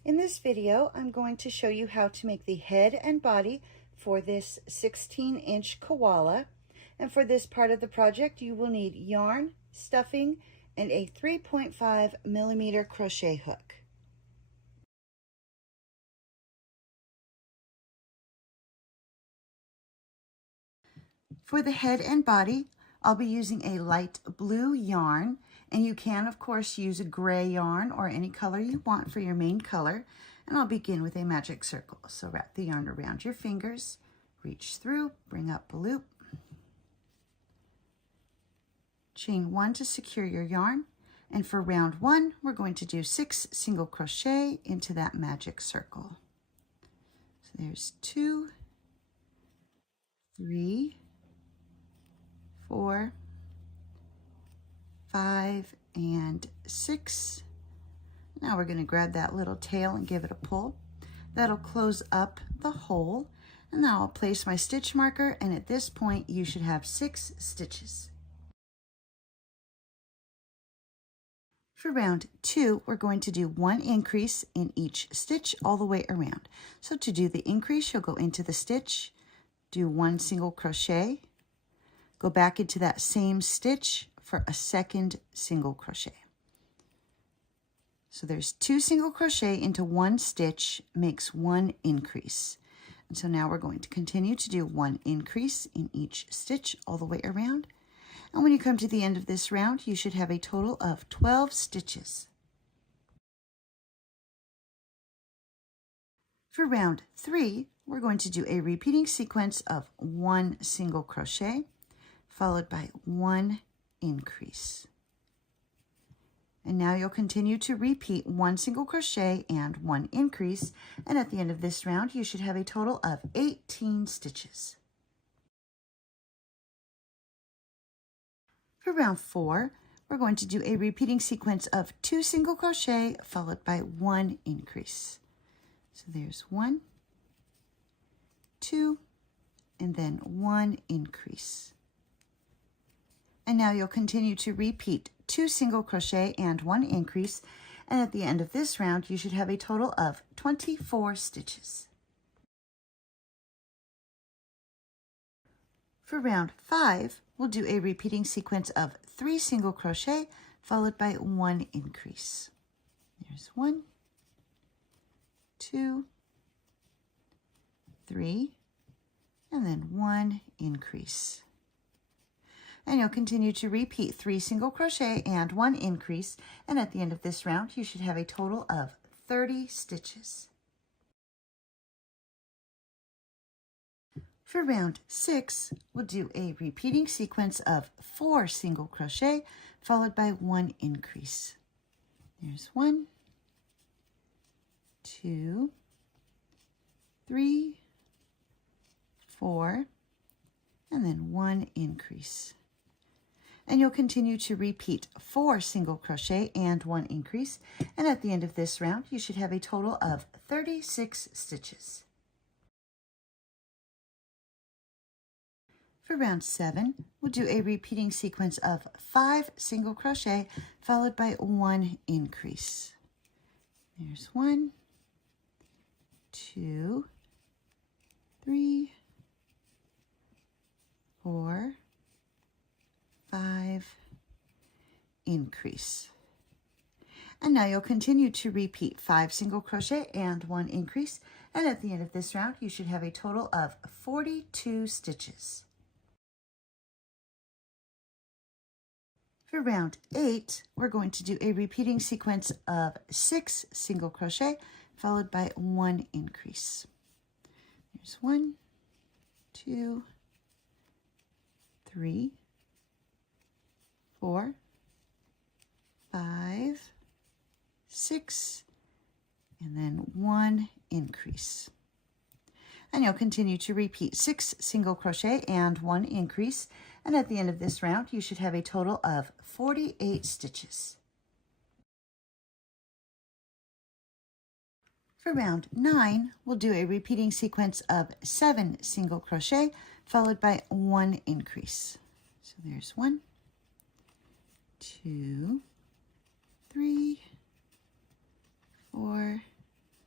In this video, I'm going to show you how to make the head and body for this 16-inch koala. And for this part of the project, you will need yarn, stuffing, and a 3.5 millimeter crochet hook. For the head and body, I'll be using a light blue yarn, and you can of course use a gray yarn or any color you want for your main color. And I'll begin with a magic circle. So wrap the yarn around your fingers, reach through, bring up a loop, chain 1 to secure your yarn, and for round 1 we're going to do 6 single crochet into that magic circle. So there's 2, 3, 4, 5, and 6. Now we're going to grab that little tail and give it a pull. That'll close up the hole, and now I'll place my stitch marker, and at this point you should have 6 stitches. For round 2, we're going to do 1 increase in each stitch all the way around. So to do the increase, you'll go into the stitch, do 1 single crochet, go back into that same stitch for a second single crochet. So there's 2 single crochet into 1 stitch makes 1 increase. And so now we're going to continue to do 1 increase in each stitch all the way around. And when you come to the end of this round, you should have a total of 12 stitches. For round 3, we're going to do a repeating sequence of 1 single crochet, followed by 1 increase. And now you'll continue to repeat 1 single crochet and 1 increase, and at the end of this round you should have a total of 18 stitches. For round 4, we're going to do a repeating sequence of 2 single crochet followed by 1 increase. So there's 1, 2, and then 1 increase. And now you'll continue to repeat 2 single crochet and 1 increase, and at the end of this round you should have a total of 24 stitches. For round 5, we'll do a repeating sequence of 3 single crochet followed by 1 increase. There's 1, 2, 3, and then 1 increase. And you'll continue to repeat 3 single crochet and 1 increase, and at the end of this round you should have a total of 30 stitches. For round 6, we'll do a repeating sequence of 4 single crochet followed by 1 increase. There's 1, 2, 3, 4, and then 1 increase. And you'll continue to repeat 4 single crochet and 1 increase, and at the end of this round you should have a total of 36 stitches. For round 7, we'll do a repeating sequence of 5 single crochet followed by 1 increase. There's 1, 2, 3, 4, 5, increase. And now you'll continue to repeat 5 single crochet and 1 increase, and at the end of this round you should have a total of 42 stitches. For round 8, we're going to do a repeating sequence of 6 single crochet followed by 1 increase. There's 1, 2, 3, 4, 5, 6, and then 1 increase. And you'll continue to repeat 6 single crochet and 1 increase, and at the end of this round you should have a total of 48 stitches. For round 9, we'll do a repeating sequence of 7 single crochet followed by 1 increase. So there's 1, 2, 3, 4,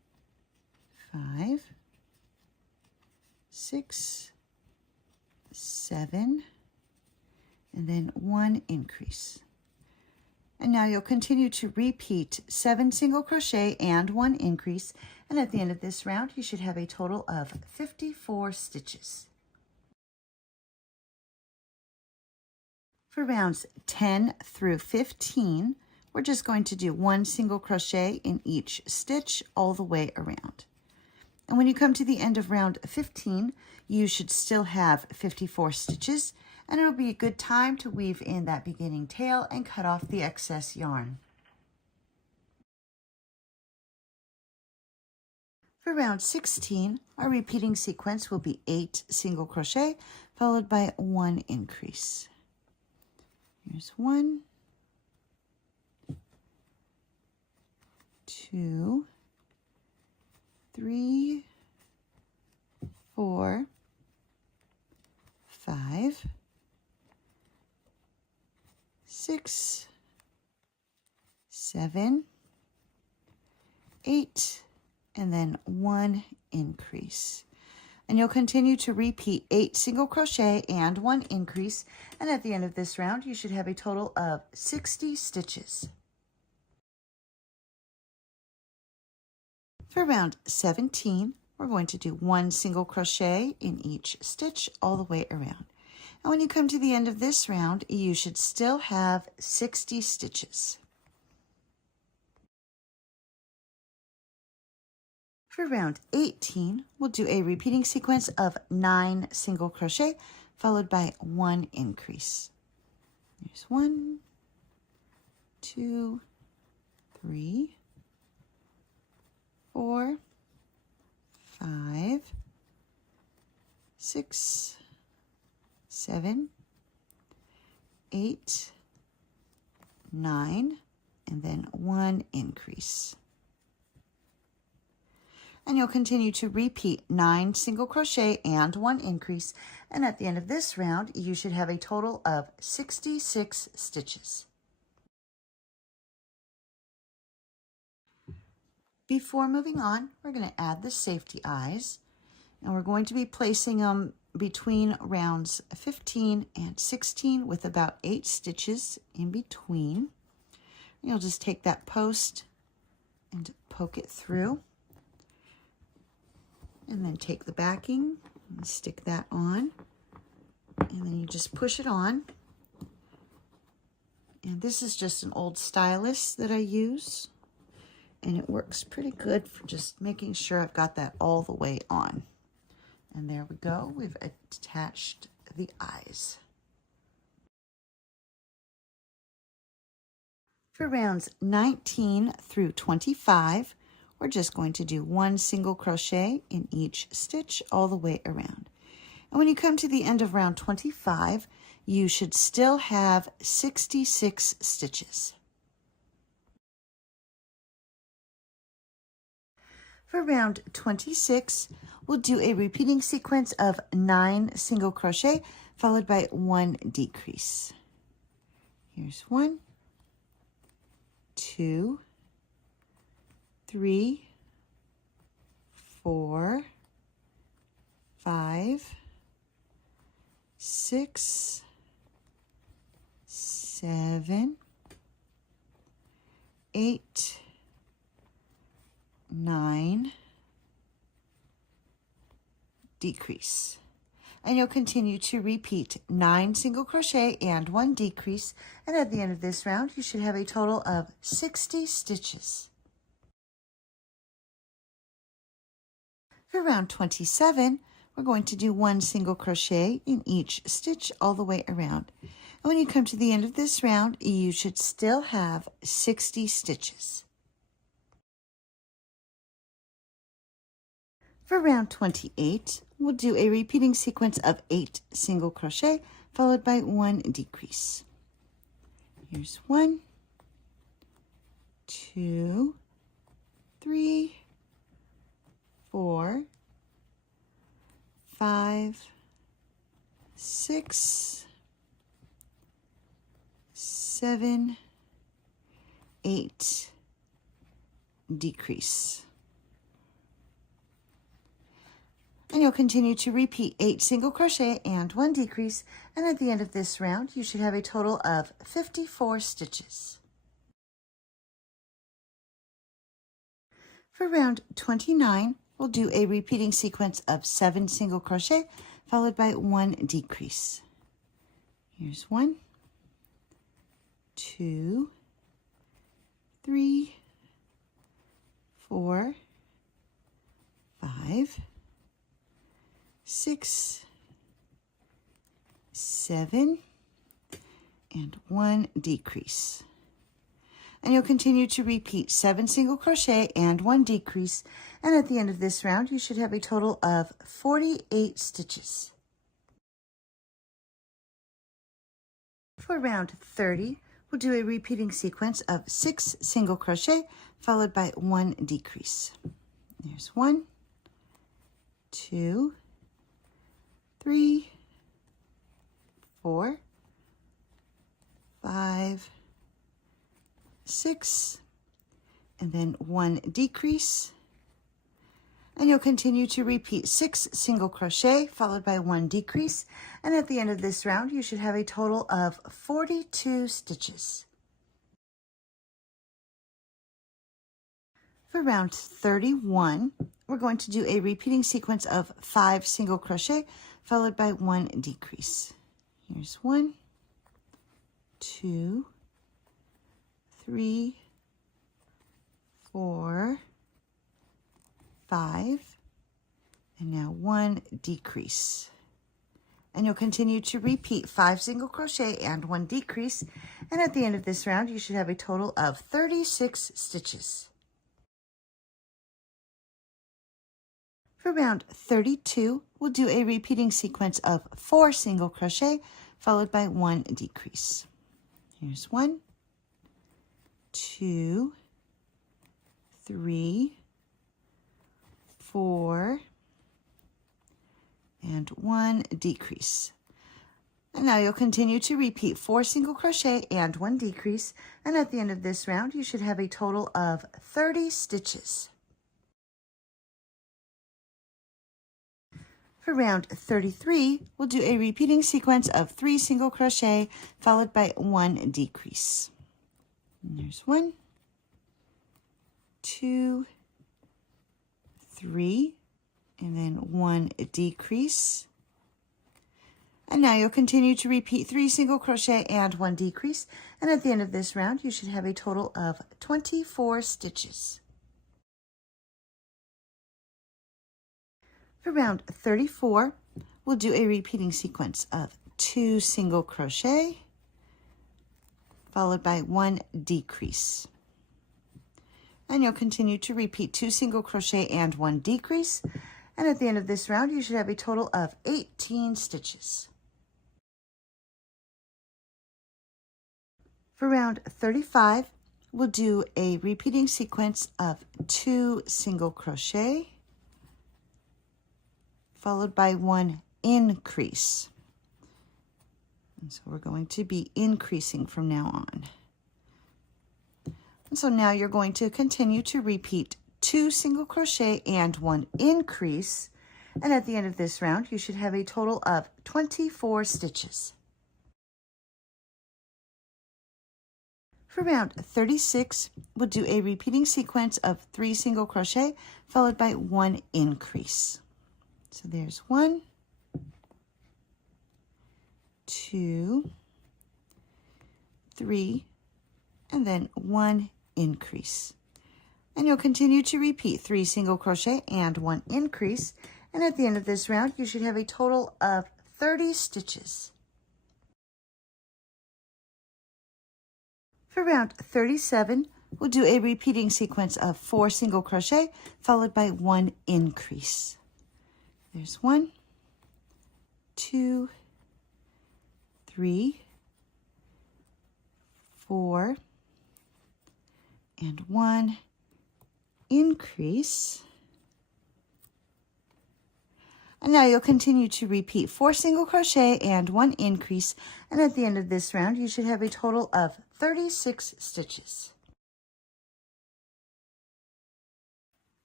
6, 7, and then 1 increase. And now you'll continue to repeat 7 single crochet and 1 increase, and at the end of this round you should have a total of 54 stitches. For rounds 10 through 15, we're just going to do 1 single crochet in each stitch all the way around. And when you come to the end of round 15, you should still have 54 stitches, and it'll be a good time to weave in that beginning tail and cut off the excess yarn. For round 16, our repeating sequence will be 8 single crochet followed by 1 increase. Here's 1, 2, 3, 4, 5, 6, 7, 8, and then 1 increase. And you'll continue to repeat 8 single crochet and 1 increase, and at the end of this round you should have a total of 60 stitches. For round 17, we're going to do 1 single crochet in each stitch all the way around. And when you come to the end of this round, you should still have 60 stitches. For round 18, we'll do a repeating sequence of 9 single crochet followed by 1 increase. There's 1, 2, 3, 4, 5, 6, 7, 8, 9, and then 1 increase. And you'll continue to repeat 9 single crochet and 1 increase, and at the end of this round you should have a total of 66 stitches. Before moving on, we're going to add the safety eyes, and we're going to be placing them between rounds 15 and 16 with about 8 stitches in between. You'll just take that post and poke it through, and then take the backing and stick that on, and then you just push it on. And this is just an old stylus that I use, and it works pretty good for just making sure I've got that all the way on. And there we go, we've attached the eyes. For rounds 19 through 25, we're just going to do 1 single crochet in each stitch all the way around. And when you come to the end of round 25, you should still have 66 stitches. For round 26, we'll do a repeating sequence of 9 single crochet followed by 1 decrease. Here's 1, 2, 3, 4, 5, 6, 7, 8, 9, decrease. And you'll continue to repeat 9 single crochet and 1 decrease, and at the end of this round you should have a total of 60 stitches. For round 27, we're going to do 1 single crochet in each stitch all the way around. And when you come to the end of this round, you should still have 60 stitches. For round 28, we'll do a repeating sequence of 8 single crochet followed by 1 decrease. Here's 1, 2, 3, 4, 5, 6, 7, 8, decrease. And you'll continue to repeat 8 single crochet and 1 decrease, and at the end of this round you should have a total of 54 stitches. For round 29, we'll do a repeating sequence of 7 single crochet followed by 1 decrease. Here's 1, 2, 3, 4, 5, 6, 7, and 1 decrease. And you'll continue to repeat 7 single crochet and 1 decrease, and at the end of this round you should have a total of 48 stitches. For round 30, we'll do a repeating sequence of 6 single crochet followed by 1 decrease. There's 1, 2, 3, 4, 5, 6, and then 1 decrease. And you'll continue to repeat 6 single crochet followed by 1 decrease, and at the end of this round you should have a total of 42 stitches. For round 31, we're going to do a repeating sequence of 5 single crochet followed by 1 decrease. Here's 1, 2, 3, 4, 5, and now 1 decrease. And you'll continue to repeat 5 single crochet and 1 decrease, and at the end of this round you should have a total of 36 stitches. For round 32, we'll do a repeating sequence of 4 single crochet followed by 1 decrease. Here's 1, 2, 3, 4, and 1 decrease. And now you'll continue to repeat 4 single crochet and 1 decrease, and at the end of this round you should have a total of 30 stitches. For round 33, we'll do a repeating sequence of 3 single crochet followed by 1 decrease. And there's 1, 2, 3, and then 1 decrease. And now you'll continue to repeat 3 single crochet and 1 decrease, and at the end of this round you should have a total of 24 stitches. For round 34, we'll do a repeating sequence of 2 single crochet followed by 1 decrease. And you'll continue to repeat 2 single crochet and 1 decrease, and at the end of this round you should have a total of 18 stitches. For round 35, we'll do a repeating sequence of 2 single crochet followed by 1 increase. And so we're going to be increasing from now on. And so now you're going to continue to repeat 2 single crochet and 1 increase, and at the end of this round you should have a total of 24 stitches. For round 36, we'll do a repeating sequence of 3 single crochet followed by 1 increase. So there's 1, 2, 3, and then 1 increase. And you'll continue to repeat 3 single crochet and 1 increase, and at the end of this round you should have a total of 30 stitches. For round 37, we'll do a repeating sequence of 4 single crochet followed by 1 increase. There's 1, 2, 3, 4, and 1 increase. And now you'll continue to repeat 4 single crochet and 1 increase, and at the end of this round you should have a total of 36 stitches.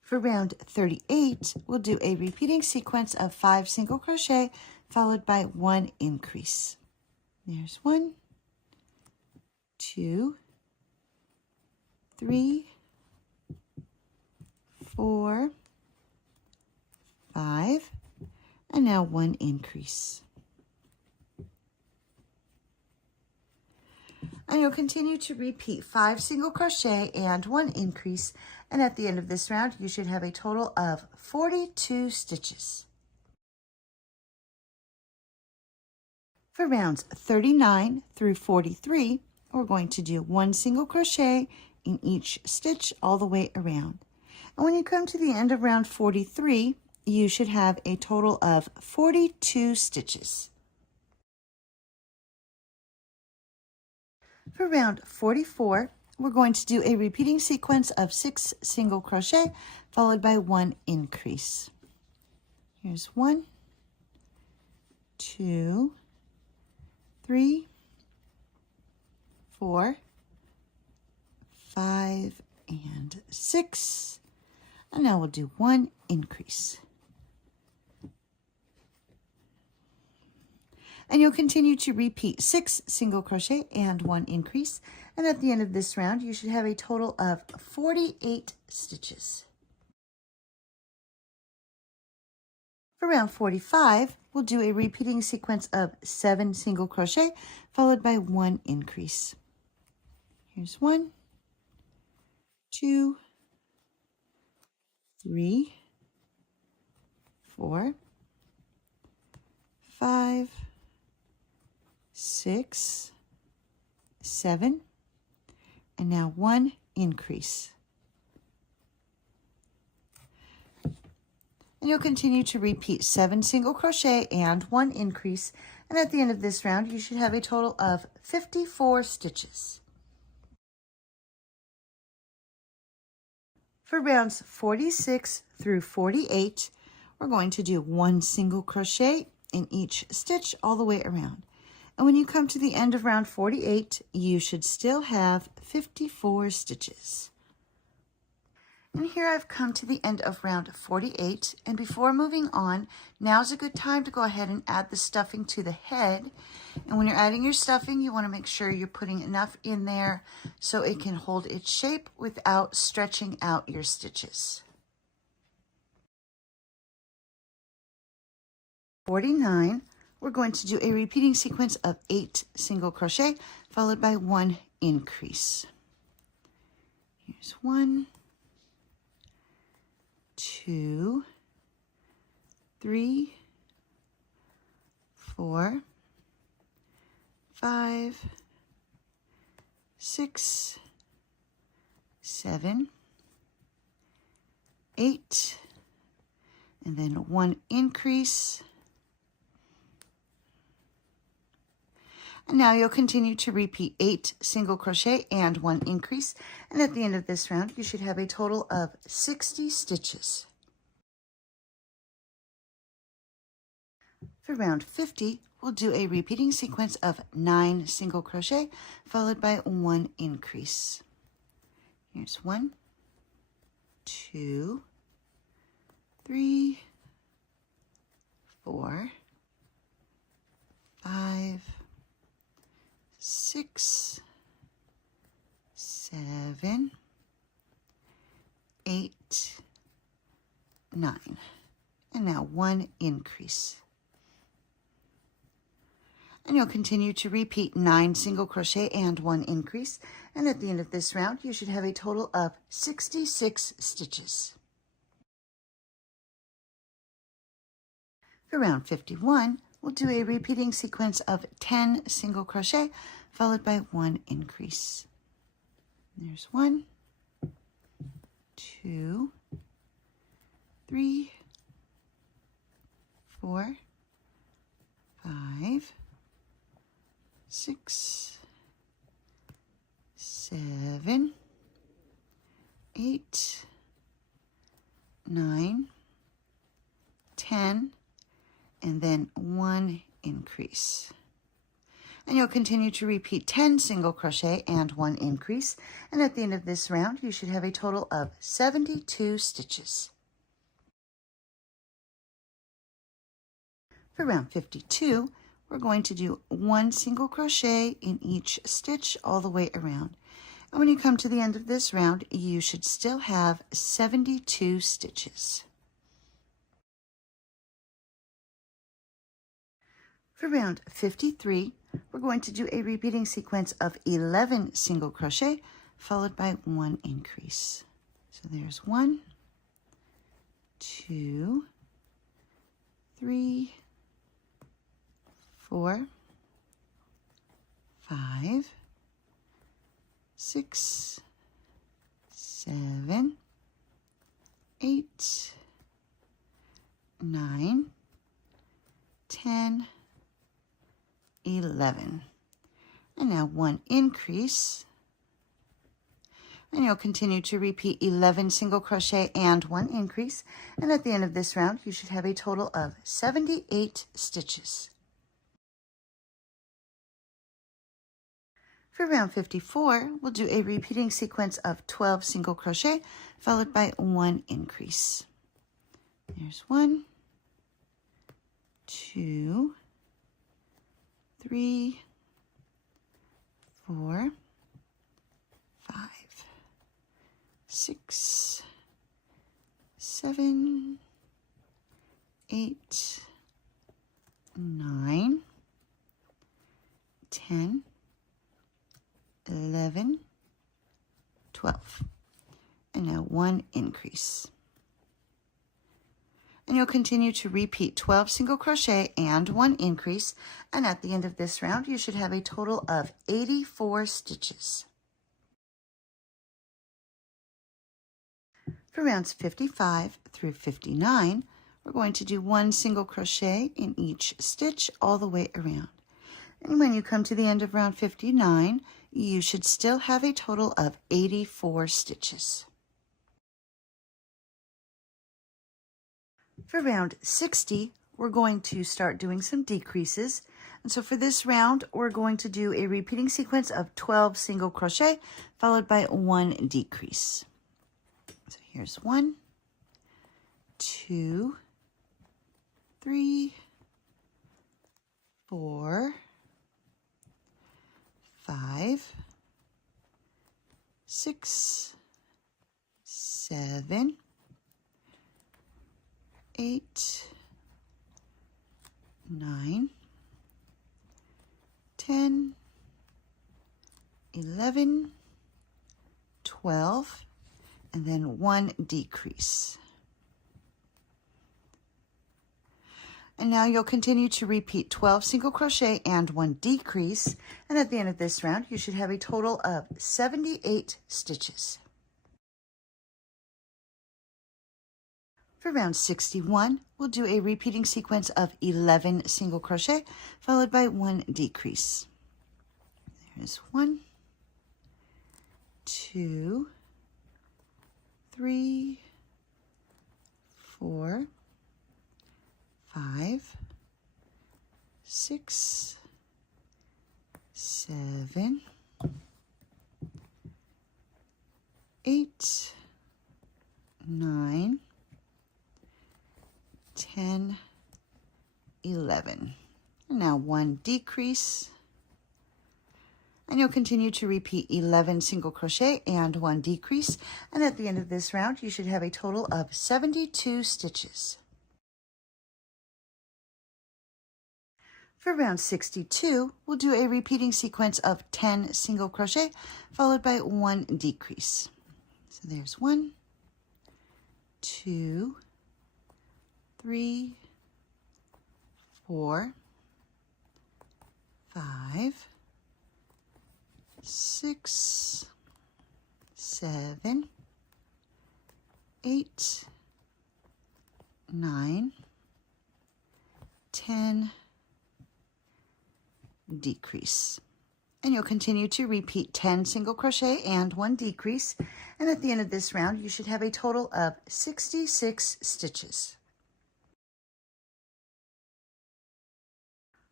For round 38, we'll do a repeating sequence of 5 single crochet followed by 1 increase. There's 1, 2, 3, 4, 5, and now 1 increase. And you'll continue to repeat 5 single crochet and 1 increase, and at the end of this round you should have a total of 42 stitches. For rounds 39 through 43, we're going to do 1 single crochet in each stitch all the way around. And when you come to the end of round 43, you should have a total of 42 stitches. For round 44, we're going to do a repeating sequence of 6 single crochet followed by 1 increase. Here's 1, 2, 3, 4, 5, and 6. And now we'll do 1 increase. And you'll continue to repeat 6 single crochet and 1 increase. And at the end of this round, you should have a total of 48 stitches. For round 45, we'll do a repeating sequence of 7 single crochet followed by 1 increase. Here's 1, 2, 3, 4, 5, 6, 7, and now 1 increase. And you'll continue to repeat 7 single crochet and 1 increase, and at the end of this round you should have a total of 54 stitches. For rounds 46 through 48, we're going to do 1 single crochet in each stitch all the way around. And when you come to the end of round 48, you should still have 54 stitches. And here I've come to the end of round 48, and before moving on, now's a good time to go ahead and add the stuffing to the head. And when you're adding your stuffing, you want to make sure you're putting enough in there so it can hold its shape without stretching out your stitches. 49, we're going to do a repeating sequence of 8 single crochet followed by 1 increase. Here's 1, 2, 3, 4, 5, 6, 7, 8, and then 1 increase. And now you'll continue to repeat 8 single crochet and 1 increase, and at the end of this round you should have a total of 60 stitches. For round 50, we'll do a repeating sequence of 9 single crochet followed by 1 increase. Here's 1, 2, 3, 4, 5, 6, 7, 8, 9, and now 1 increase. And you'll continue to repeat 9 single crochet and 1 increase, and at the end of this round you should have a total of 66 stitches. For round 51, we'll do a repeating sequence of 10 single crochet followed by 1 increase. There's 1, 2, 3, 4, 5, 6, 7, 8, 9, 10, and then 1 increase. And you'll continue to repeat 10 single crochet and 1 increase. And at the end of this round, you should have a total of 72 stitches. For round 52, we're going to do 1 single crochet in each stitch all the way around. And when you come to the end of this round, you should still have 72 stitches. For round 53, we're going to do a repeating sequence of 11 single crochet followed by 1 increase. So there's 1, 2, 3, 4, 5, 6, 7, 8, 9, 10, 11. And now 1 increase. And you'll continue to repeat 11 single crochet and 1 increase. And at the end of this round, you should have a total of 78 stitches. For round 54, we'll do a repeating sequence of 12 single crochet followed by 1 increase. There's 1, 2, 3, 4, 5, 6, 7, 8, 9, 10, 11, 12, and now 1 increase. And you'll continue to repeat 12 single crochet and 1 increase, and at the end of this round, you should have a total of 84 stitches. For rounds 55 through 59, we're going to do 1 single crochet in each stitch all the way around. And when you come to the end of round 59, you should still have a total of 84 stitches. For round 60, we're going to start doing some decreases. And so for this round, we're going to do a repeating sequence of 12 single crochet followed by 1 decrease. So here's 1, 2, 3, 4, 5, 6, 7, 8, 9, 10, 11, 12, and then 1 decrease. And now you'll continue to repeat 12 single crochet and 1 decrease. And at the end of this round, you should have a total of 78 stitches. For round 61, we'll do a repeating sequence of 11 single crochet followed by 1 decrease. There's 1, 2, 3, 4, 5, 6, 7, 8, 9, 10, 11. And now 1 decrease. And you'll continue to repeat 11 single crochet and 1 decrease. And at the end of this round, you should have a total of 72 stitches. For round 62, we'll do a repeating sequence of 10 single crochet followed by 1 decrease. So there's 1, 2, 3, 4, 5, 6, 7, 8, 9, 10, decrease. And you'll continue to repeat 10 single crochet and 1 decrease. And at the end of this round, you should have a total of 66 stitches.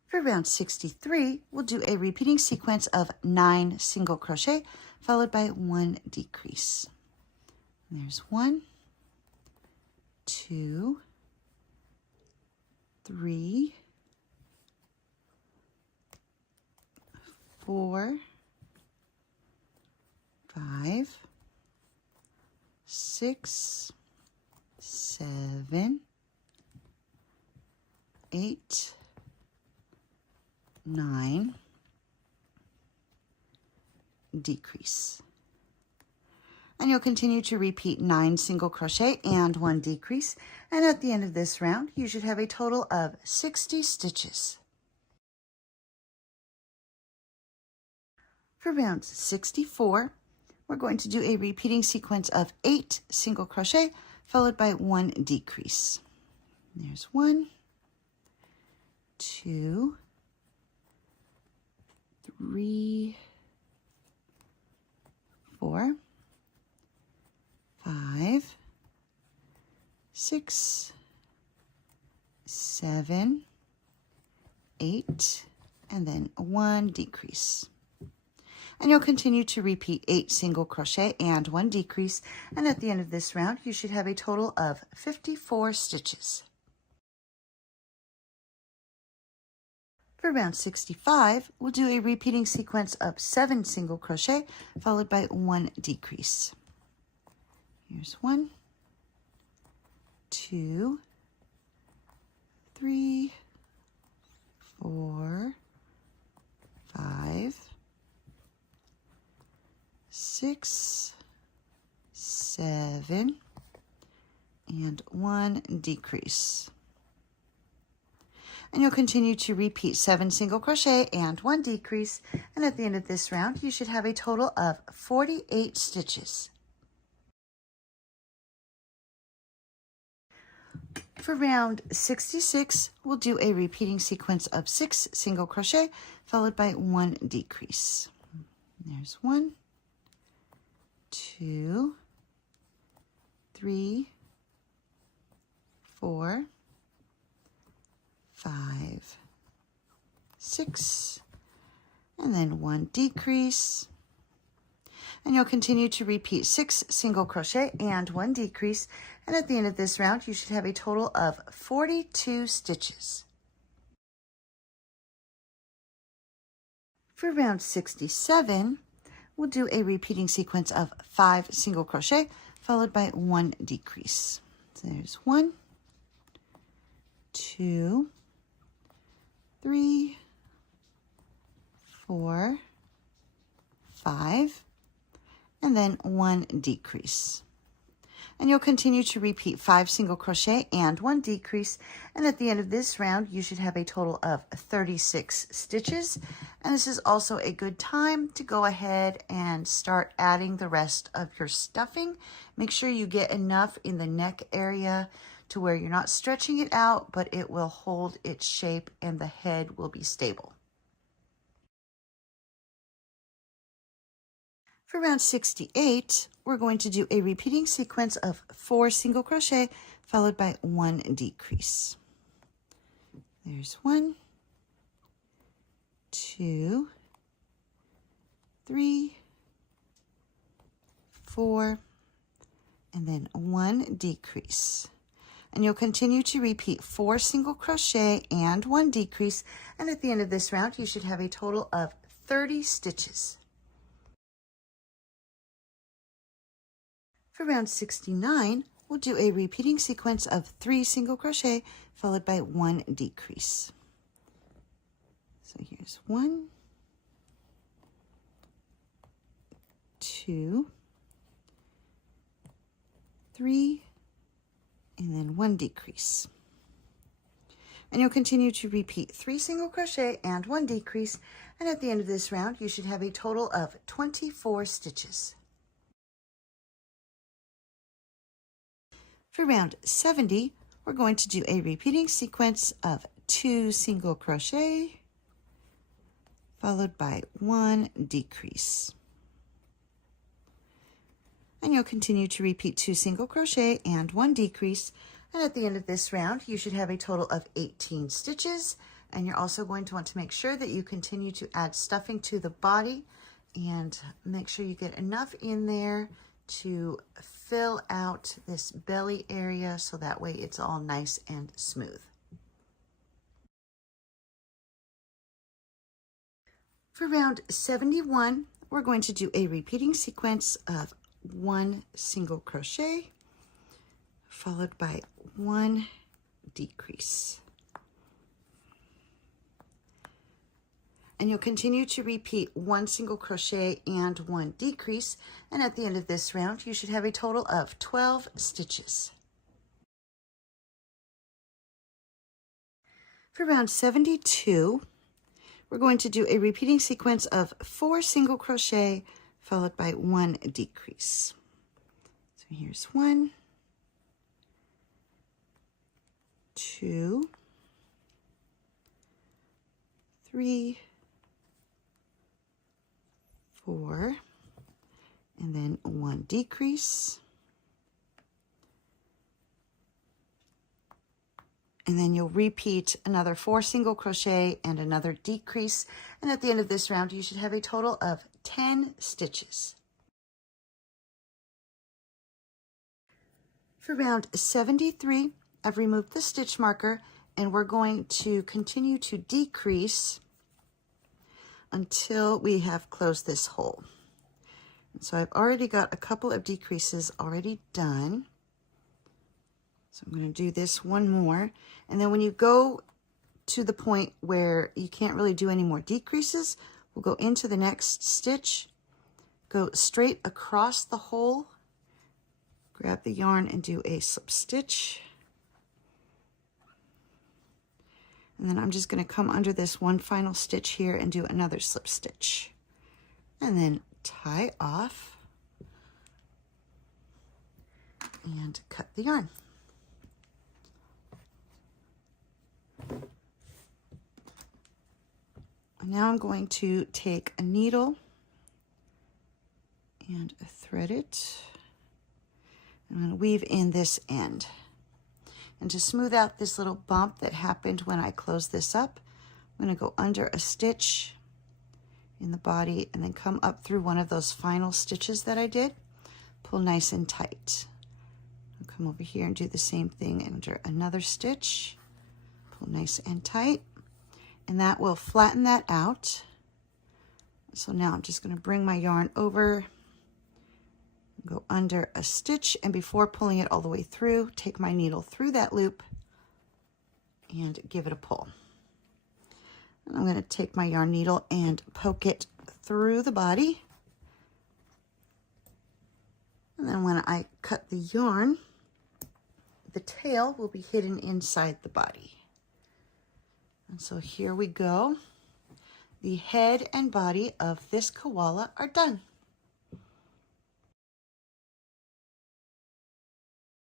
For round 63, we'll do a repeating sequence of 9 single crochet followed by 1 decrease. There's 1, 2, 3, 4, 5, 6, 7, 8, 9, decrease. And you'll continue to repeat 9 single crochet and 1 decrease. And at the end of this round, you should have a total of 60 stitches. For round 64, we're going to do a repeating sequence of 8 single crochet followed by 1 decrease. There's 1, 2, 3, 4, 5, 6, 7, 8, and then 1 decrease. And you'll continue to repeat 8 single crochet and 1 decrease, and at the end of this round you should have a total of 54 stitches. For round 65, we'll do a repeating sequence of 7 single crochet followed by 1 decrease. Here's 1, 2, 3, 4, 5, 6, 7, and 1 decrease. And you'll continue to repeat 7 single crochet and 1 decrease, and at the end of this round you should have a total of 48 stitches. For round 66, we'll do a repeating sequence of 6 single crochet followed by 1 decrease. There's 1, 2, 3, 4, 5, 6, and then 1 decrease. And you'll continue to repeat 6 single crochet and 1 decrease, and at the end of this round you should have a total of 42 stitches. For round 67, we'll do a repeating sequence of 5 single crochet followed by 1 decrease. So there's 1, 2, 3, 4, 5, and then 1 decrease. And you'll continue to repeat 5 single crochet and 1 decrease, and at the end of this round you should have a total of 36 stitches. And this is also a good time to go ahead and start adding the rest of your stuffing. Make sure you get enough in the neck area to where you're not stretching it out, but it will hold its shape and the head will be stable. For round 68, we're going to do a repeating sequence of 4 single crochet followed by 1 decrease. There's 1, 2, 3, 4, and then 1 decrease. And you'll continue to repeat 4 single crochet and 1 decrease, and at the end of this round you should have a total of 30 stitches. For round 69, we'll do a repeating sequence of 3 single crochet followed by 1 decrease. So here's 1, 2, 3, and then 1 decrease. And you'll continue to repeat 3 single crochet and 1 decrease, and at the end of this round you should have a total of 24 stitches. For round 70, we're going to do a repeating sequence of 2 single crochet followed by 1 decrease. And you'll continue to repeat 2 single crochet and 1 decrease, and at the end of this round you should have a total of 18 stitches. And you're also going to want to make sure that you continue to add stuffing to the body and make sure you get enough in there to fill out this belly area so that way it's all nice and smooth. For round 71, we're going to do a repeating sequence of 1 single crochet followed by 1 decrease. And you'll continue to repeat 1 single crochet and 1 decrease, and at the end of this round you should have a total of 12 stitches. For round 72, we're going to do a repeating sequence of 4 single crochet followed by 1 decrease. So here's 1, 2, 3, 4, and then 1 decrease. And then you'll repeat another 4 single crochet and another decrease. And at the end of this round, you should have a total of 10 stitches. For round 73, I've removed the stitch marker and we're going to continue to decrease until we have closed this hole. And so I've already got a couple of decreases already done. So I'm going to do this one more. And then when you go to the point where you can't really do any more decreases, we'll go into the next stitch, go straight across the hole, grab the yarn and do a slip stitch. And then I'm just going to come under this one final stitch here and do another slip stitch. And then tie off and cut the yarn. And now I'm going to take a needle and thread it. I'm going to weave in this end. And to smooth out this little bump that happened when I closed this up, I'm going to go under a stitch in the body and then come up through one of those final stitches that I did. Pull nice and tight. I'll come over here and do the same thing under another stitch. Pull nice and tight. And that will flatten that out. So now I'm just going to bring my yarn over, go under a stitch, and before pulling it all the way through, take my needle through that loop and give it a pull. And I'm going to take my yarn needle and poke it through the body. And then when I cut the yarn, the tail will be hidden inside the body. And so here we go. The head and body of this koala are done.